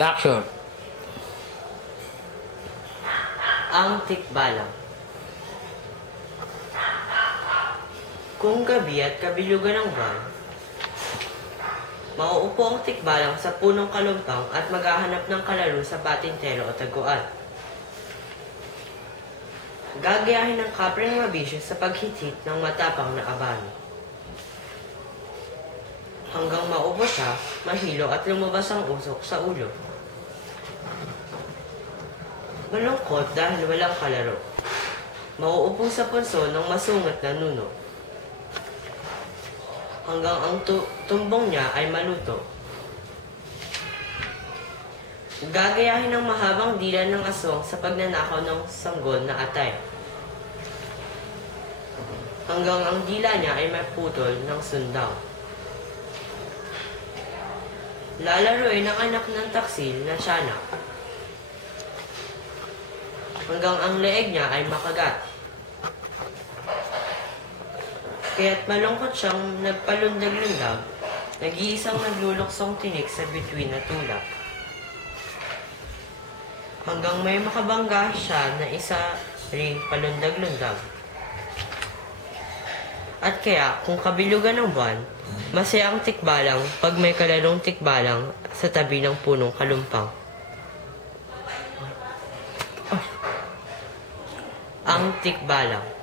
Action! Ang tikbalang. Kung gabi at kabilugan ng buwan, mauupo ang tikbalang sa punong kalumpang at maghahanap ng kalaro sa patintero o taguan. Gagayahin ng kapreng mabisyo sa paghithit ng matapang na abano. Hanggang maupo siya, mahilo at lumabas ang usok sa ulo. Malungkot dahil walang kalaro. Mauupo sa punso ng masungat na nuno. Hanggang ang tumbong niya ay maluto. Gagayahin ng mahabang dila ng aswang sa pagnanakaw ng sanggol na atay. Hanggang ang dila niya ay maputol ng sundaw. Lalaroin ang anak ng taksil na tiyanak. Hanggang ang leeg niya ay makagat. Kaya't malungkot siyang nagpalundag-lundag, nag-iisang nagluluksong tinik sa bituin na tulak. Hanggang may makabangga siya na isa ring palundag-lundag. At kaya, kung kabilugan ng buwan, masaya ang tikbalang pag may kalarong tikbalang sa tabi ng punong kalumpang. Ang tikbalang.